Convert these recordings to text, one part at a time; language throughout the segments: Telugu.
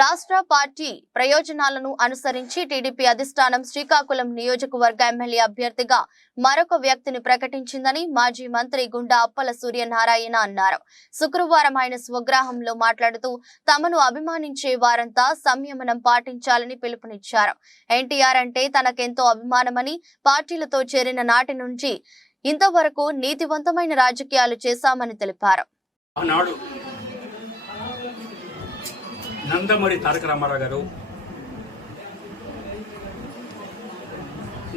రాష్ట్ర పార్టీ ప్రయోజనాలను అనుసరించి టీడీపీ అధిష్టానం శ్రీకాకుళం నియోజకవర్గ ఎమ్మెల్యే అభ్యర్థిగా మరొక వ్యక్తిని ప్రకటించిందని మాజీ మంత్రి గుండా అప్పల సూర్యనారాయణ అన్నారు శుక్రవారం ఆయన స్వగ్రాహంలో మాట్లాడుతూ తమను అభిమానించే వారంతా సంయమనం పాటించాలని పిలుపునిచ్చారు ఎన్టీఆర్ అంటే తనకెంతో అభిమానమని పార్టీలతో చేరిన నాటి నుంచి ఇంతవరకు నీతివంతమైన రాజకీయాలు చేశామని తెలిపారు నందమూరి తారక రామారావు గారు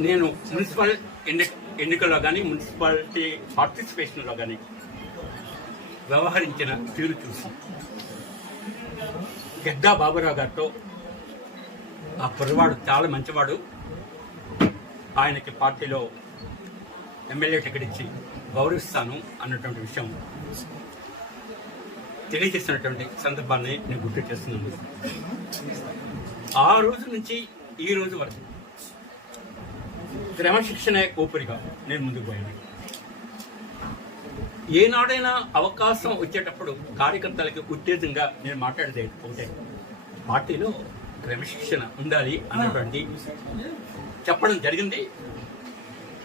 నేను మున్సిపల్ ఎన్ని ఎన్నికల్లో కానీ మున్సిపాలిటీ పార్టిసిపేషన్లో కానీ వ్యవహరించిన తీరు చూసి గెడ్డా బాబురావు గారితో ఆ పొరవాడు చాలా మంచివాడు ఆయనకి పార్టీలో ఎమ్మెల్యే టికెట్ ఇచ్చి గౌరవిస్తాను అన్నటువంటి విషయం తెలియజేసినటువంటి సందర్భాన్ని నేను గుర్తు చేస్తున్నాను ఆ రోజు నుంచి ఈ రోజు వరకు క్రమశిక్షణ ఓపిరిగా నేను ముందుకు పోయాను ఏనాడైనా అవకాశం వచ్చేటప్పుడు కార్యకర్తలకి ఉత్తేజంగా నేను మాట్లాడితే ఒకటే పార్టీలో క్రమశిక్షణ ఉండాలి అన్నటువంటి చెప్పడం జరిగింది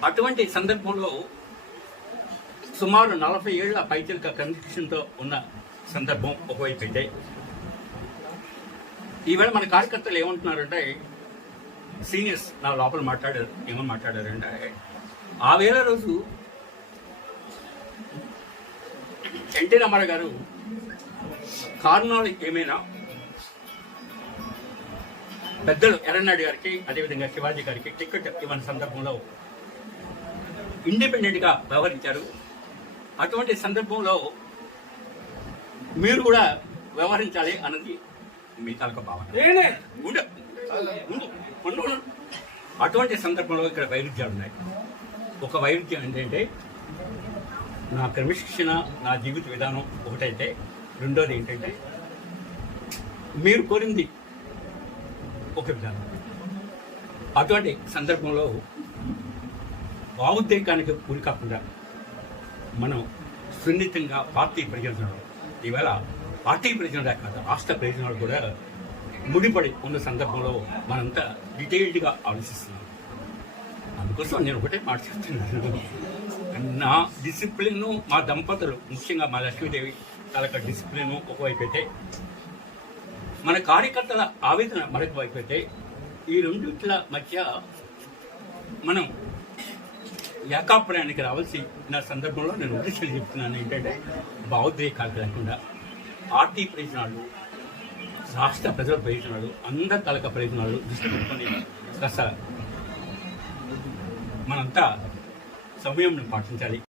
అటువంటి సందర్భంలో సుమారు నలభై ఏళ్ల పైచలిక క్రమశిక్షణతో ఉన్న సందర్భం ఒకవైపు అయితే ఈవేళ మన కార్యకర్తలు ఏమంటున్నారంటే సీనియర్స్ నా లోపల మాట్లాడారు ఏమని మాట్లాడారంటే ఆ వేళ రోజు ఎన్టీ రామారావు గారు కారణాలు ఏమైనా పెద్దలు ఎర్రనాయుడు గారికి అదేవిధంగా శివాజీ గారికి టికెట్ ఇవ్వని సందర్భంలో ఇండిపెండెంట్గా వ్యవహరించారు అటువంటి సందర్భంలో మీరు కూడా వ్యవహరించాలి అన్నది మీ తాలూకా భావన అటువంటి సందర్భంలో ఇక్కడ వైరుధ్యాలు ఉన్నాయి ఒక వైరుధ్యం ఏంటంటే నా క్రమశిక్షణ నా జీవిత విధానం ఒకటైతే రెండోది ఏంటంటే మీరు కోరింది ఒక విధానం అటువంటి సందర్భంలో భావోద్వేగానికి పూడి కాకుండా మనం సున్నితంగా పార్టీ ప్రయోజనాలు ఈవేళ పార్టీ ప్రయోజనాలే కాదు రాష్ట్ర ప్రయోజనాలు కూడా ముడిపడి ఉన్న సందర్భంలో మనంతా డీటెయిల్డ్గా ఆలోచిస్తున్నాం అందుకోసం నేను ఒకటే మాట చెప్తున్నాను నా డిసిప్లిన్ మా దంపతులు ముఖ్యంగా మా లక్ష్మీదేవి తాలక డిసిప్లిన్ ఒకవైపు అయితే మన కార్యకర్తల ఆవేదన మరొక వైపు అయితే ఈ రెండింటిల మధ్య మనం ఏకాపణానికి నా సందర్భంలో నేను ఉద్దేశాలు చెప్తున్నాను ఏంటంటే భావోద్రేకాలు లేకుండా పార్టీ ప్రయోజనాలు రాష్ట్ర ప్రజల ప్రయోజనాలు అందరి తలక ప్రయోజనాలు దృష్టి పెట్టుకొని కాస్త మనంతా సమయంను పాటించాలి